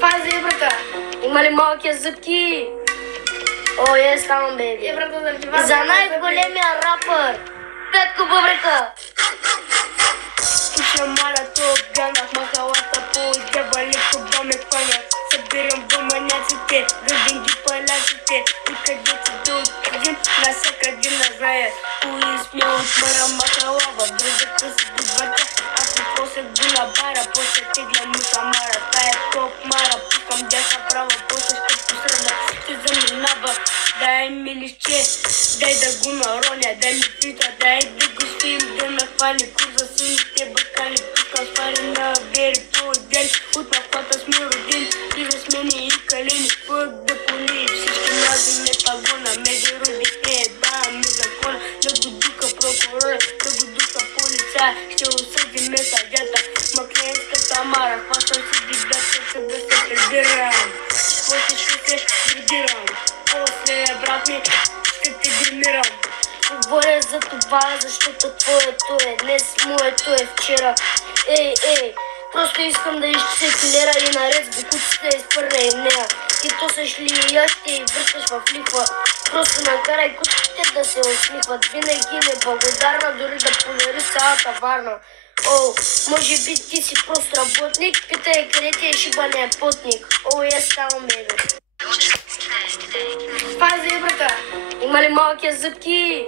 Пази, брата! Има ли малки зъбки? О, yes, come on, baby. Брата, да ти За най-големия рапър, Петко Бъбрека. Слушам малято, ганах махалата по дявали, това ме хвана. Събирам бъманяците, градим ги паляците. И където да отидем, насякъде назная. Кои сме от мара махала, в другата си будвата. Ако после го набара, после тегля му самара. Тая топ мара, пускам дясна права, после ще посредна. Ще заминава, дай ми лище, дай да го нароня, дай ми пита, дай да го свим, да нахвали курза сините бакали. Пускам свари на бери по ден, от нахвата сме родени, и за смени и калени, пък да поли, всички мрази ме пагона, меди родите, да ми закона, да го дука прокурора, да го дука полица, ще осъди ме съдята, макленската мара, хващам си дебята, да се прибирам, после ще се градирам, после брат ми ще те гримирам. Говоря за това, защото твоето е днес, моето е вчера. Ей, просто искам да изчися килера и наред с бокуците изпърна и нея. И то се шли, ще и връщаш в лихва. Просто накарай кучките да се усмихват. Винаги неблагодарна, дори да подари цялата Варна. О, може би ти си просто работник, питай къде ти е шибания пътник. О, yes, come on, baby. Пази, брата! Има ли малки зъбки?